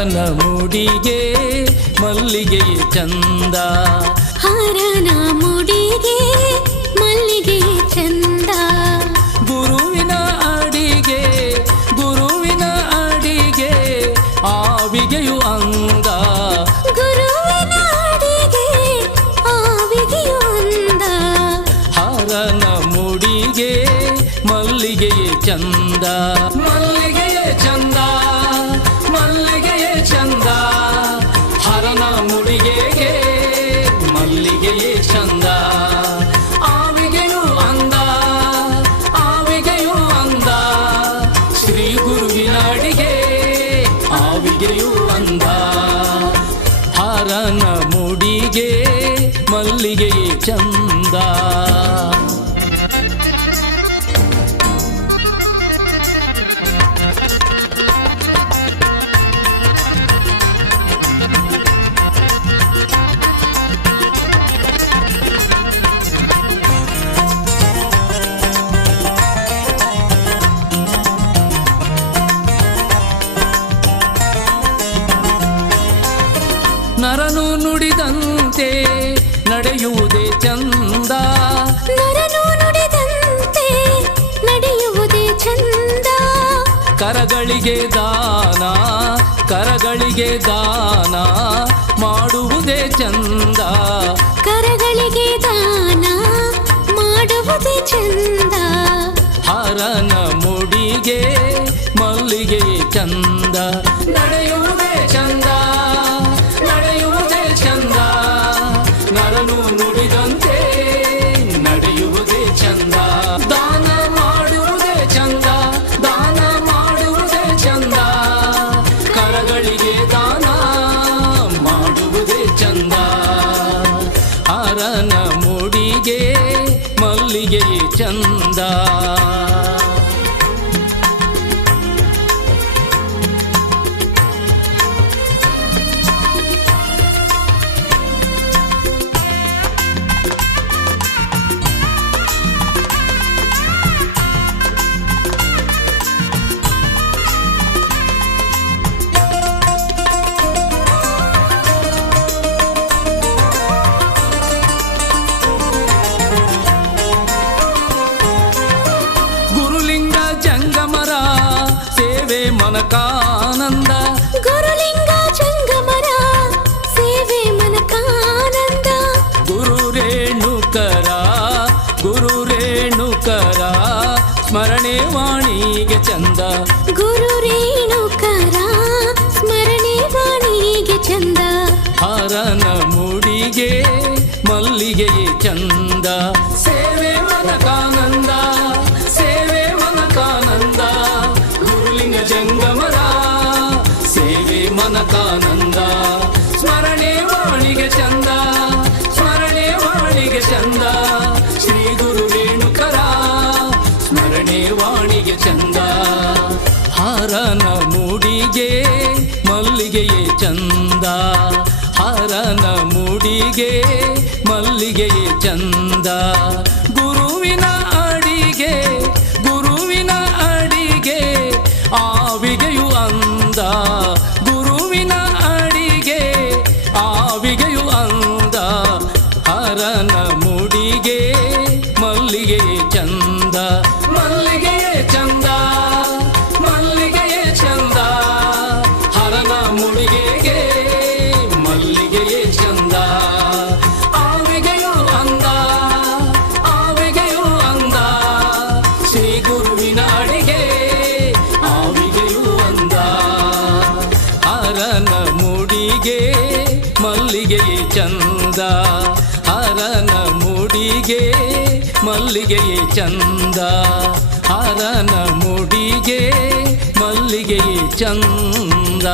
ಹರನ ಮುಡಿಗೆ ಮಲ್ಲಿಗೆಯೇ ಚಂದ, ಹರನ ಮುಡಿಗೆ ಮಲ್ಲಿಗೆಯೇ ಚಂದ. ಗುರುವಿನ ಅಡಿಗೆ ಗುರುವಿನ ಅಡಿಗೆ ಆವಿಗೆಯು ಅಂದ, ಗುರುವಿನ ಅಡಿಗೆ ಆವಿಗೆಯು ಅಂದ. ಹರನ ಮುಡಿಗೆ ಮಲ್ಲಿಗೆಯೇ ಚಂದ, ಮಲ್ಲಿಗೆಯೇ ಚಂದ, ಮಲ್ಲಿಗೆಯೇ ಚಂದ. ಹರನ ಮುಡಿಗೆಗೆ ಮಲ್ಲಿಗೆಯೇ ಚಂದ, ಆವಿಗೆಯು ಅಂದ, ಆವಿಗೆಯು ಅಂದ. ಶ್ರೀ ಗುರುವಿನ ಅಡಿಗೆ ಆವಿಗೆಯು ಅಂದ. ಹರನ ಮುಡಿಗೆ ಮಲ್ಲಿಗೆಯೇ ಚಂದ. ನರನು ನುಡಿದಂತೆ ನಡೆಯುವುದೇ ಚಂದ, ನರನು ನುಡಿದಂತೆ ನಡೆಯುವುದೇ ಚಂದ. ಕರಗಳಿಗೆ ದಾನ ಕರಗಳಿಗೆ ದಾನ ಮಾಡುವುದೇ ಚಂದ, ಕರಗಳಿಗೆ ದಾನ ಮಾಡುವುದೇ ಚಂದ. ಹರನ ಮುಡಿಗೆ ಮಲ್ಲಿಗೆಯೇ ಚಂದ, ನಡೆಯುವುದೇ ಚಂದ, ನಡೆಯುವುದೇ ಚಂದ. ನರನು ನುಡಿದಂತೆ ನಡೆಯುವುದೇ ಚಂದ, ದಾನ ಮಾಡುವುದೇ ಚಂದ, ದಾನ ಮಾಡುವುದೇ ಚಂದ. ಕರಗಳಿಗೆ ದಾನ ಮಾಡುವುದೇ ಚಂದ. ಹರನ ಮುಡಿಗೆ ಮಲ್ಲಿಗೆಯೇ ಚಂದ. ಮನಕಾನಂದ, ಗುರುಲಿಂಗ ಜಂಗಮರ ಸೇವೆ ಮನಕಾನಂದ. ಗುರು ರೇಣುಕರ ಗುರು ರೇಣುಕರ ಸ್ಮರಣೆ ವಾಣಿಗೆ ಚಂದ, ಗುರು ರೇಣುಕರ ಸ್ಮರಣೆ ವಾಣಿಗೆ ಚಂದ. ಹರನ ಮುಡಿಗೆ ಮಲ್ಲಿಗೆಯೇ ಚಂದ, ಸೇವೆ ಮನಕಾನಂದ, ಸೇವೆ ಮನಕಾನಂದ. ಗುರುಲಿಂಗ ಜಂಗಮರ ಸೇವೆ ಮನಕಾನಂದ, ಸ್ಮರಣೆ ವಾಣಿಗೆ ಚಂದ, ಸ್ಮರಣೆ ವಾಣಿಗೆ ಚಂದ. ಶ್ರೀ ಗುರು ರೇಣುಕರ ಸ್ಮರಣೆ ವಾಣಿಗೆ ಚಂದ. ಹರನ ಮುಡಿಗೆ ಮಲ್ಲಿಗೆಯೇ ಚಂದ, ಹರನ ಮುಡಿಗೆ ಮಲ್ಲಿಗೆಯೇ ಚಂದ. ಗುರುವಿನ ಅಡಿಗೆ ಗುರುವಿನ ಅಡಿಗೆ ಆವಿಗೆಯು ಅಂದ, ಗುರುವಿನ ಅಡಿಗೆ ಆವಿಗೆಯು ಅಂದ. ಹರನ ಮುಡಿಗೆ ಮಲ್ಲಿಗೆಯೇ ಚಂದ, ಮಲ್ಲಿಗೆಯೇ ಚಂದ, ಮಲ್ಲಿಗೆಯೇ ಚಂದ. ಹರನ ಮುಡಿಗೆಗೆ ಮಲ್ಲಿಗೆಯೇ ಚಂದ, ಆವಿಗೆಯು ಅಂದ, ಆವಿಗೆಯು ಅಂದ. ಶ್ರೀ ಗುರುವಿನ ಅಡಿಗೆ ಆವಿಗೆಯು ಅಂದ. ಹರನ ಮುಡಿಗೆ ಮಲ್ಲಿಗೆಯೇ ಚಂದ, ಹರನ ಮುಡಿಗೆ ಮಲ್ಲಿಗೆಯೇ ಚಂದ. ಹರನ ಮುಡಿಗೆ ಮಲ್ಲಿಗೆಯೇ ಚಂದ.